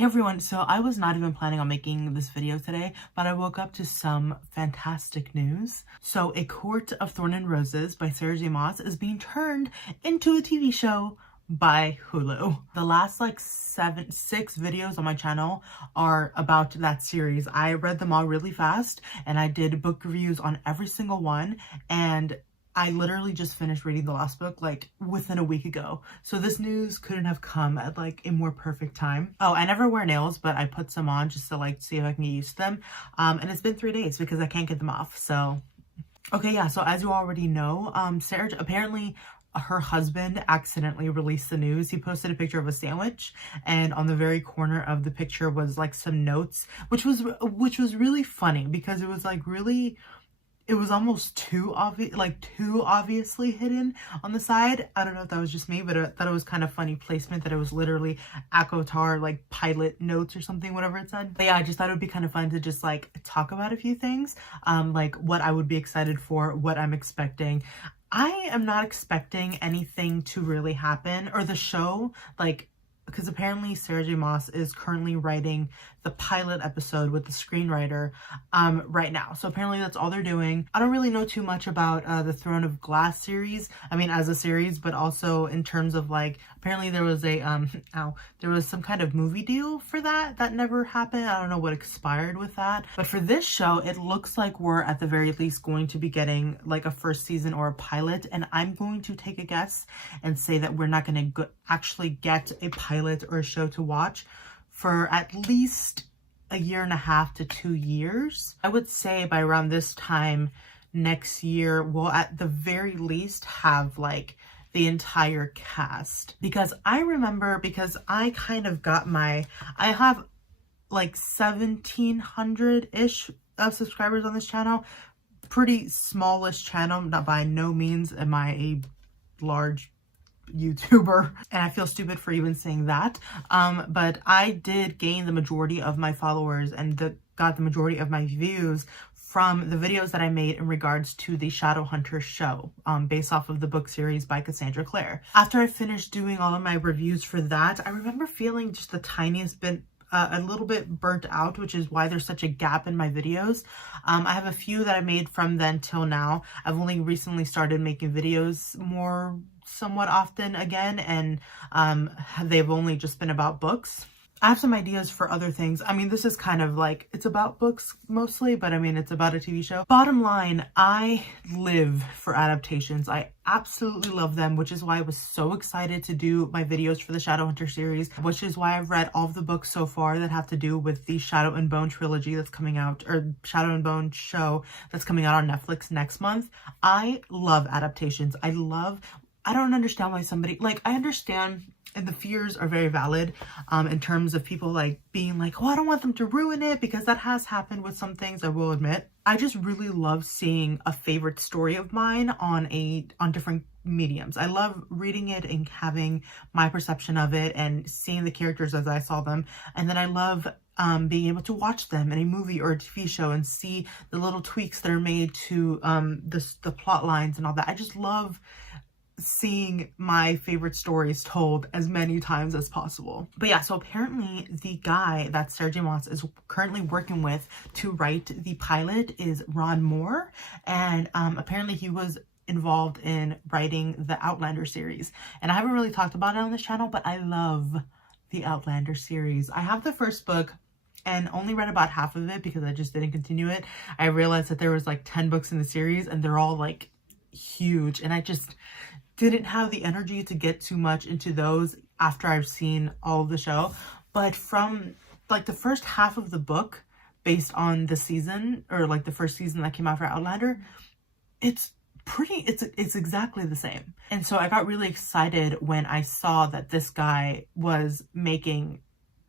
Hey everyone, so I was not even planning on making this video today, but I woke up to some fantastic news. So A Court of Thorn and Roses by Sarah J Maas is being turned into a TV show by Hulu. The last like 6 videos on my channel are about that series. I read them all really fast and I did book reviews on every single one, and I literally just finished reading the last book like within a week ago. So this news couldn't have come at like a more perfect time. Oh, I never wear nails, but I put some on just to like see if I can get used to them. And it's been 3 days because I can't get them off. So, okay, yeah. So as you already know, Sarah, apparently her husband accidentally released the news. He posted a picture of a sandwich, and on the very corner of the picture was like some notes, which was really funny because it was like really, it was almost too obvious, like too obviously hidden on the side. I don't know if that was just me, but I thought it was kind of funny placement that it was literally Acotar like pilot notes or something, whatever it said. But yeah, I just thought it would be kind of fun to just like talk about a few things, like what I would be excited for, what I'm expecting. I am not expecting anything to really happen, or the show, like, because apparently Sarah J Maas is currently writing the pilot episode with the screenwriter right now. So apparently that's all they're doing. I don't really know too much about the Throne of Glass series. I mean, as a series, but also in terms of like, apparently there was a, there was some kind of movie deal for that never happened. I don't know what expired with that. But for this show, it looks like we're at the very least going to be getting like a first season or a pilot. And I'm going to take a guess and say that we're not going to actually get a pilot or a show to watch for at least 1.5 to 2 years. I would say by around this time next year, we'll at the very least have like the entire cast. Because I remember, because I kind of got I have like 1,700-ish subscribers on this channel. Pretty smallish channel, not by no means am I a large YouTuber, and I feel stupid for even saying that, but I did gain the majority of my followers and got the majority of my views from the videos that I made in regards to the Shadowhunter show, based off of the book series by Cassandra Clare. After I finished doing all of my reviews for that, I remember feeling just the tiniest bit a little bit burnt out, which is why there's such a gap in my videos. I have a few that I made from then till now. I've only recently started making videos more somewhat often again, and they've only just been about books. I have some ideas for other things. I mean, this is kind of like, it's about books mostly, but I mean, it's about a TV show. Bottom line, I live for adaptations. I absolutely love them, which is why I was so excited to do my videos for the Shadowhunter series, which is why I've read all of the books so far that have to do with the Shadow and Bone trilogy that's coming out, or Shadow and Bone show that's coming out on Netflix next month. I love adaptations. I don't understand why somebody, like, I understand, and the fears are very valid in terms of people like being like, oh, I don't want them to ruin it, because that has happened with some things, I will admit. I just really love seeing a favorite story of mine on different mediums. I love reading it and having my perception of it and seeing the characters as I saw them. And then I love being able to watch them in a movie or a TV show and see the little tweaks that are made to the plot lines and all that. I just love seeing my favorite stories told as many times as possible. But yeah, so apparently the guy that Sarah J Maas is currently working with to write the pilot is Ron Moore, and apparently he was involved in writing the Outlander series. And I haven't really talked about it on this channel, but I love the Outlander series. I have the first book and only read about half of it because I just didn't continue it. I realized that there was like 10 books in the series and they're all like huge, and I just didn't have the energy to get too much into those after I've seen all of the show. But from like the first half of the book, based on the season, or like the first season that came out for Outlander, it's exactly the same. And so I got really excited when I saw that this guy was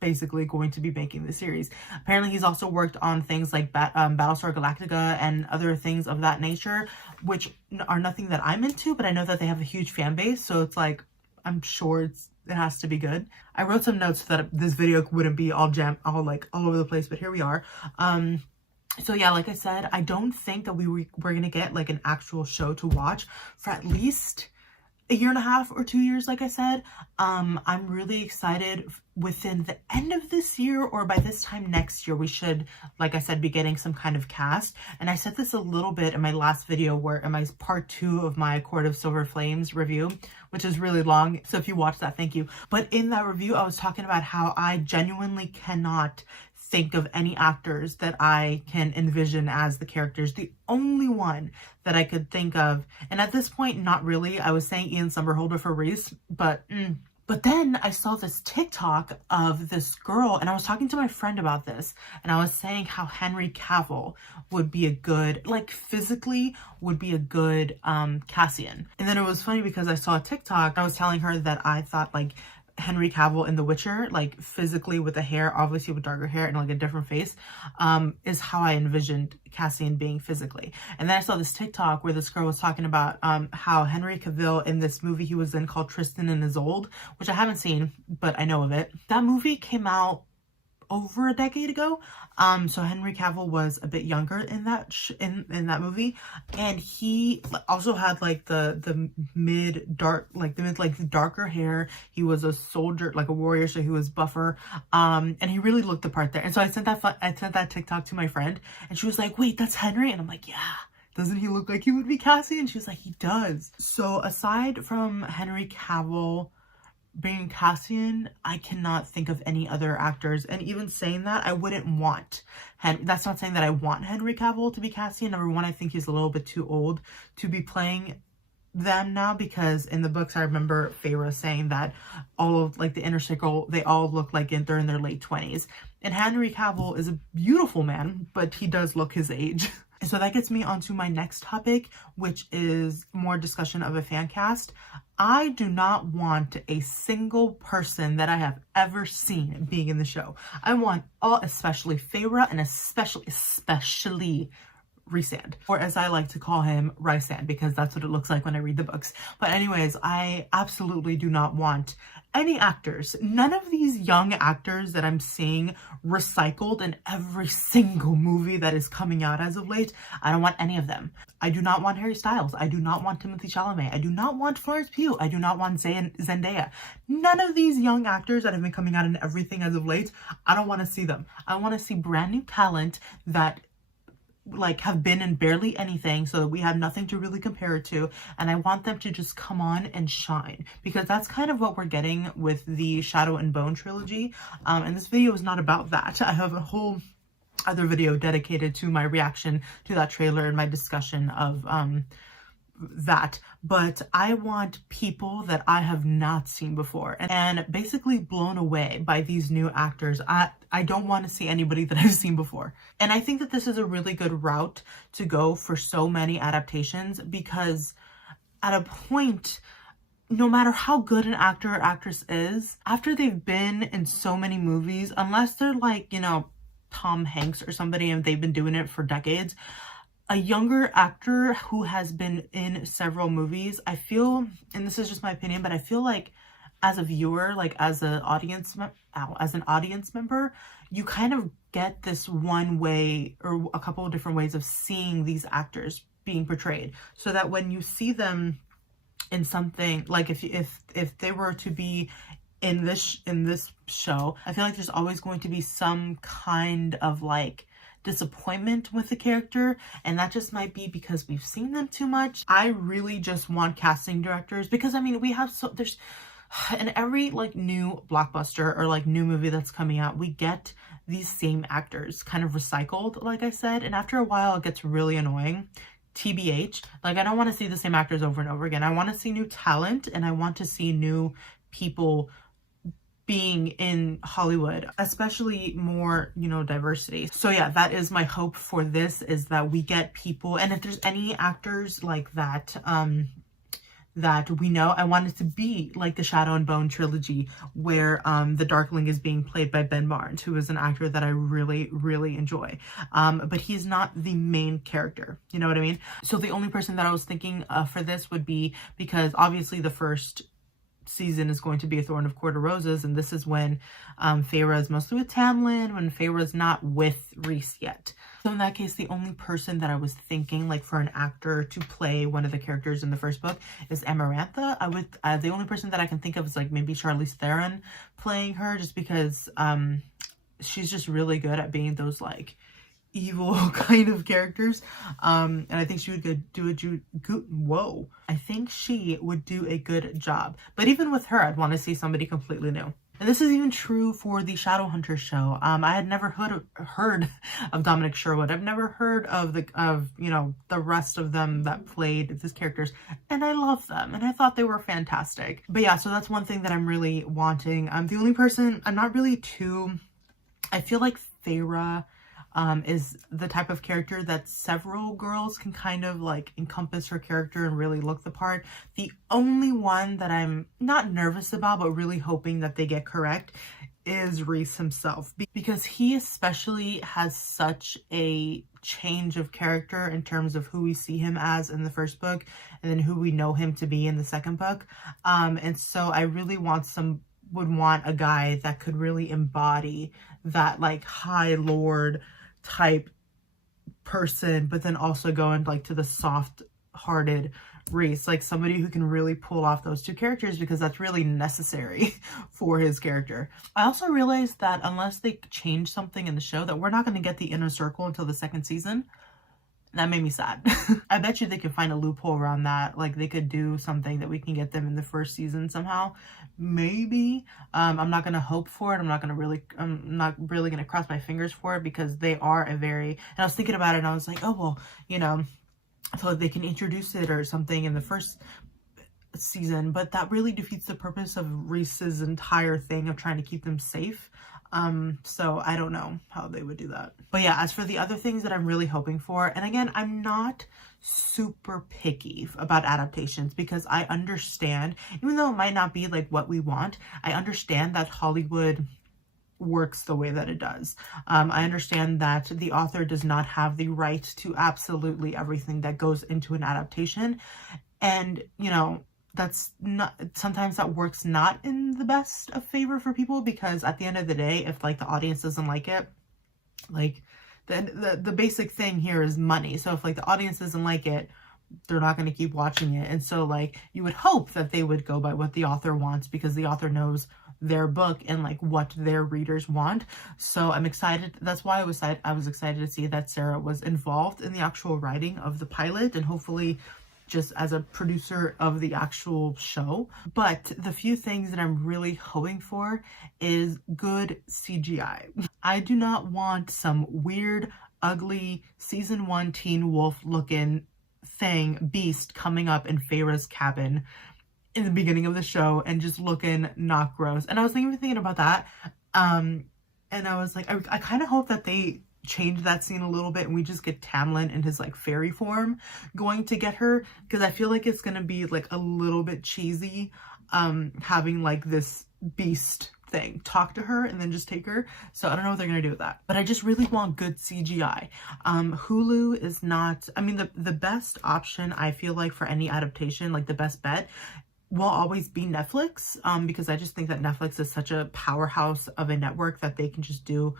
basically going to be making the series. Apparently he's also worked on things like Battlestar Galactica and other things of that nature, which are nothing that I'm into, but I know that they have a huge fan base, so it's like, I'm sure it has to be good. I wrote some notes so that this video wouldn't be all over the place, but here we are. So yeah, like I said, I don't think that we're gonna get like an actual show to watch for at least 1.5 or 2 years, like I said. I'm really excited within the end of this year or by this time next year, we should, like I said, be getting some kind of cast. And I said this a little bit in my last video, where in my part 2 of my Court of Silver Flames review, which is really long. So if you watched that, thank you. But in that review, I was talking about how I genuinely cannot think of any actors that I can envision as the characters. The only one that I could think of, and at this point, not really. I was saying Ian Somerhalder for RHYS, but then I saw this TikTok of this girl, and I was talking to my friend about this, and I was saying how Henry Cavill would be a good, like physically would be a good Cassian. And then it was funny because I saw a TikTok, I was telling her that I thought like Henry Cavill in The Witcher, like physically with the hair, obviously with darker hair and like a different face, is how I envisioned Cassian being physically. And then I saw this TikTok where this girl was talking about how Henry Cavill in this movie he was in called Tristan and Isolde, which I haven't seen, but I know of it. That movie came out over a decade ago. So Henry Cavill was a bit younger in that in that movie, and he also had like the darker hair. He was a soldier, like a warrior, so he was buffer, and he really looked the part there. And so I sent that TikTok to my friend, and she was like, wait, that's Henry? And I'm like, yeah, doesn't he look like he would be Cassie? And she was like, he does. So aside from Henry Cavill being Cassian, I cannot think of any other actors. And even saying that, I wouldn't want that's not saying that I want Henry Cavill to be Cassian. Number one, I think he's a little bit too old to be playing them now, because in the books I remember Feyre saying that all of like the inner circle, they all look like they're in their late 20s. And Henry Cavill is a beautiful man, but he does look his age. And so that gets me onto my next topic, which is more discussion of a fan cast. I do not want a single person that I have ever seen being in the show. I want all, especially Feyre, and especially Rhysand, or as I like to call him, Rhysand, because that's what it looks like when I read the books. But anyways, I absolutely do not want any actors, none of these young actors that I'm seeing recycled in every single movie that is coming out as of late. I don't want any of them. I do not want Harry Styles. I do not want Timothée Chalamet. I do not want Florence Pugh. I do not want Zendaya. None of these young actors that have been coming out in everything as of late, I don't want to see them. I want to see brand new talent that like have been in barely anything, so that we have nothing to really compare it to, and I want them to just come on and shine, because that's kind of what we're getting with the Shadow and Bone trilogy. And this video is not about that. I have a whole other video dedicated to my reaction to that trailer and my discussion of that, but I want people that I have not seen before, and basically blown away by these new actors. I don't want to see anybody that I've seen before. And I think that this is a really good route to go for so many adaptations, because at a point, no matter how good an actor or actress is, after they've been in so many movies, unless they're like, you know, Tom Hanks or somebody and they've been doing it for decades, a younger actor who has been in several movies, I feel, and this is just my opinion, but I feel like as a viewer, like as an audience member, you kind of get this one way or a couple of different ways of seeing these actors being portrayed, so that when you see them in something, like if they were to be in this show, I feel like there's always going to be some kind of like disappointment with the character, and that just might be because we've seen them too much. I really just want casting directors, because I mean, we have there's in every like new blockbuster or like new movie that's coming out, we get these same actors kind of recycled, like I said, and after a while it gets really annoying. TBH, like I don't want to see the same actors over and over again. I want to see new talent, and I want to see new people being in Hollywood, especially more, you know, diversity. So yeah, that is my hope for this, is that we get people, and if there's any actors like that, that we know, I want it to be like the Shadow and Bone trilogy, where the Darkling is being played by Ben Barnes, who is an actor that I really, really enjoy. But he's not the main character, you know what I mean? So the only person that I was thinking for this would be, because obviously the first season is going to be A Thorn of Court of Roses, and this is when Feyre is mostly with Tamlin, when Feyre is not with Rhys yet. So in that case, the only person that I was thinking like for an actor to play one of the characters in the first book is Amarantha. The only person that I can think of is like maybe Charlize Theron playing her, just because she's just really good at being those like evil kind of characters, and I think she would do I think she would do a good job. But even with her, I'd want to see somebody completely new. And this is even true for the Shadowhunters show. I had never heard of Dominic Sherwood. I've never heard of the rest of them that played these characters, and I love them, and I thought they were fantastic. But yeah, so that's one thing that I'm really wanting. The only person I'm not really too. I feel like Feyre is the type of character that several girls can kind of like encompass her character and really look the part. The only one that I'm not nervous about but really hoping that they get correct is RHYS himself, because he especially has such a change of character in terms of who we see him as in the first book and then who we know him to be in the second book. And so I really would want a guy that could really embody that like high lord type person, but then also go into like to the soft hearted RHYS, like somebody who can really pull off those two characters, because that's really necessary for his character. I also realized that unless they change something in the show, that we're not going to get the inner circle until the second season. That made me sad. I bet you they could find a loophole around that. Like they could do something that we can get them in the first season somehow. Maybe. I'm not going to hope for it. I'm not really going to cross my fingers for it, because they are and I was thinking about it and I was like, oh, well, so they can introduce it or something in the first season, but that really defeats the purpose of RHYS's entire thing of trying to keep them safe. So I don't know how they would do that. But yeah, as for the other things that I'm really hoping for, and again, I'm not super picky about adaptations, because I understand, even though it might not be like what we want, I understand that Hollywood works the way that it does. I understand that the author does not have the right to absolutely everything that goes into an adaptation. And, that's not, sometimes that works not in the best of favor for people, because at the end of the day, if like the audience doesn't like it, like the basic thing here is money. So if like the audience doesn't like it, they're not going to keep watching it. And so like you would hope that they would go by what the author wants, because the author knows their book and like what their readers want. So I'm excited. That's why I was excited to see that Sarah was involved in the actual writing of the pilot, and hopefully just as a producer of the actual show. But the few things that I'm really hoping for is good CGI. I do not want some weird, ugly season 1 Teen Wolf looking beast coming up in Feyre's cabin in the beginning of the show and just looking not gross. And I was thinking about that. And I was like, I kind of hope that they change that scene a little bit and we just get Tamlin in his like fairy form going to get her, because I feel like it's gonna be like a little bit cheesy having like this beast thing talk to her and then just take her. So I don't know what they're gonna do with that, but I just really want good CGI. Hulu is not, I mean, the best option I feel like for any adaptation, like the best bet will always be Netflix, because I just think that Netflix is such a powerhouse of a network that they can just do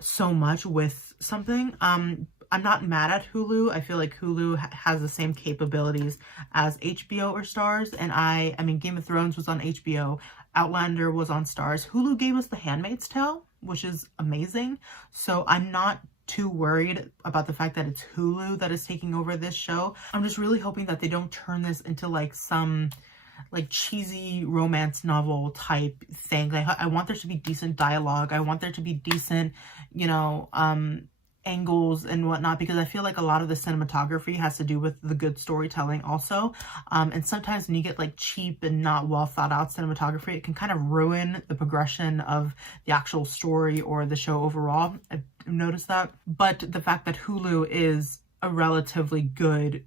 so much with something. I'm not mad at Hulu. I feel like Hulu has the same capabilities as HBO or Stars. And I mean, Game of Thrones was on HBO. Outlander was on Stars. Hulu gave us The Handmaid's Tale, which is amazing. So I'm not too worried about the fact that it's Hulu that is taking over this show. I'm just really hoping that they don't turn this into like some like cheesy romance novel type thing. Like, I want there to be decent dialogue. I want there to be decent, angles and whatnot, because I feel like a lot of the cinematography has to do with the good storytelling also. And sometimes when you get like cheap and not well thought out cinematography, it can kind of ruin the progression of the actual story or the show overall. I've noticed that. But the fact that Hulu is a relatively good,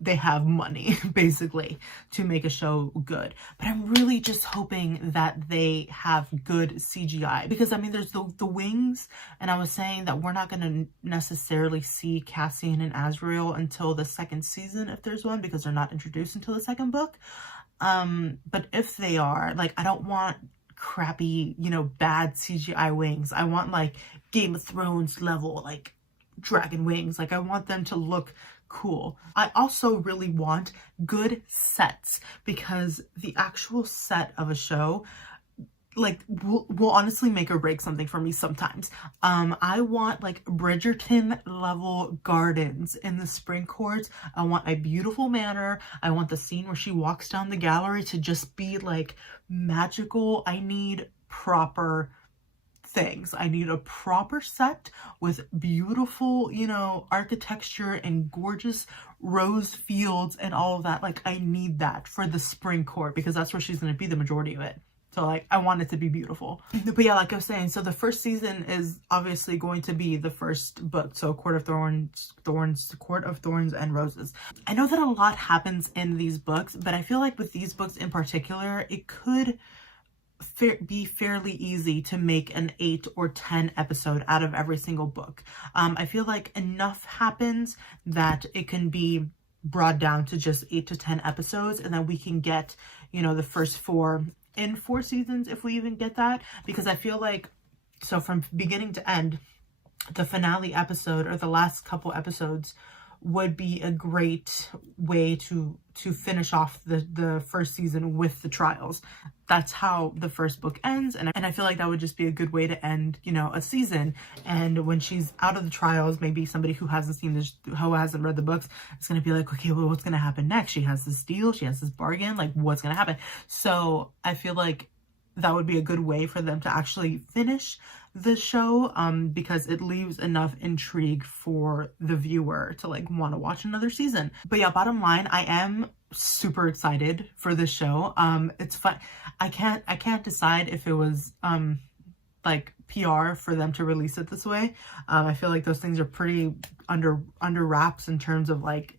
they have money basically to make a show good. But I'm really just hoping that they have good CGI, because I mean, there's the wings, and I was saying that we're not going to necessarily see Cassian and Azriel until the second season, if there's one, because they're not introduced until the second book. But if they are, like, I don't want crappy, bad CGI wings. I want like Game of Thrones level, like dragon wings. Like, I want them to look cool. I also really want good sets, because the actual set of a show, like, will honestly make or break something for me sometimes. I want like Bridgerton level gardens in the spring courts. I want a beautiful manor. I want the scene where she walks down the gallery to just be like magical. I need proper things. I need a proper set with beautiful, you know, architecture and gorgeous rose fields and all of that. Like, I need that for the spring court, because that's where she's going to be the majority of it. So like, I want it to be beautiful. But yeah, like I was saying, so the first season is obviously going to be the first book. So Court of Thorns and Roses. I know that a lot happens in these books, but I feel like with these books in particular, it could be fairly easy to make an 8 or 10 episode out of every single book. I feel like enough happens that it can be brought down to just 8 to 10 episodes, and then we can get, you know, the first 4 in 4 seasons, if we even get that. Because I feel like, so from beginning to end, the finale episode or the last couple episodes would be a great way to finish off the first season with the trials. That's how the first book ends, and I feel like that would just be a good way to end, you know, a season. And when she's out of the trials, maybe somebody who hasn't seen this, who hasn't read the books, is going to be like, okay, well, what's going to happen next? She has this deal, she has this bargain, like, what's going to happen? So I feel like that would be a good way for them to actually finish the show, because it leaves enough intrigue for the viewer to like want to watch another season. But yeah, bottom line, I am super excited for this show. It's fun. I can't decide if it was like PR for them to release it this way. I feel like those things are pretty under wraps in terms of like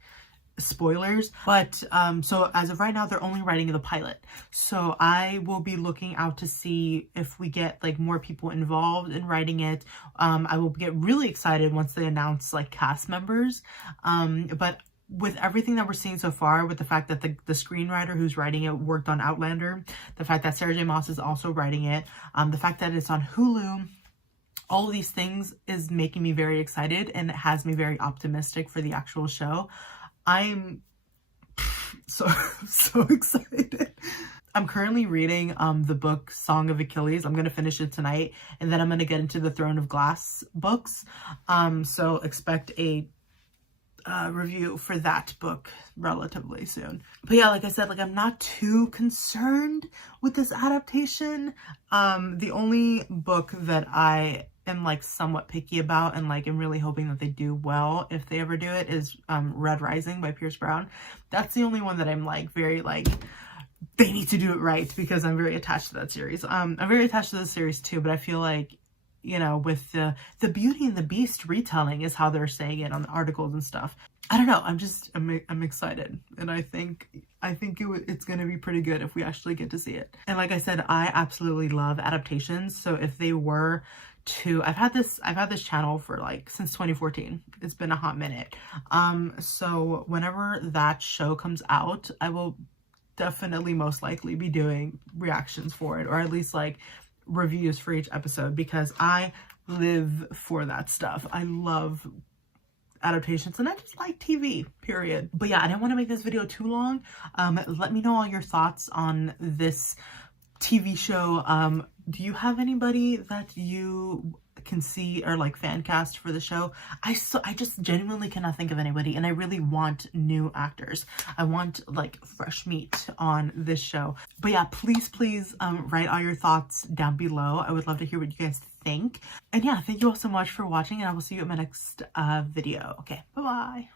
spoilers, but so as of right now, they're only writing the pilot. So I will be looking out to see if we get like more people involved in writing it. I will get really excited once they announce like cast members, but with everything that we're seeing so far, with the fact that the screenwriter who's writing it worked on Outlander, the fact that Sarah J. Maas is also writing it, the fact that it's on Hulu, all of these things is making me very excited, and it has me very optimistic for the actual show. I'm so excited. I'm currently reading the book Song of Achilles. I'm going to finish it tonight, and then I'm going to get into the Throne of Glass books. So expect a review for that book relatively soon. But yeah, like I said, like, I'm not too concerned with this adaptation. The only book that I am like somewhat picky about and like I'm really hoping that they do well if they ever do it is Red Rising by Pierce Brown. That's the only one that I'm like very like, they need to do it right, because I'm very attached to that series. I'm very attached to this series too, but I feel like, you know, with the Beauty and the Beast retelling is how they're saying it on the articles and stuff. I don't know. I'm excited, and I think it's gonna be pretty good if we actually get to see it. And like I said, I absolutely love adaptations. So if they were to, I've had this channel for like since 2014. It's been a hot minute. So whenever that show comes out, I will definitely most likely be doing reactions for it, or at least like reviews for each episode, because I live for that stuff. I love adaptations, and I just like TV, period. But yeah, I didn't want to make this video too long. Let me know all your thoughts on this TV show. Do you have anybody that you can see or like fan cast for the show? I just genuinely cannot think of anybody, and I really want new actors. I want like fresh meat on this show. But yeah, please write all your thoughts down below. I would love to hear what you guys think. And yeah, thank you all so much for watching, and I will see you in my next video. Okay, bye bye.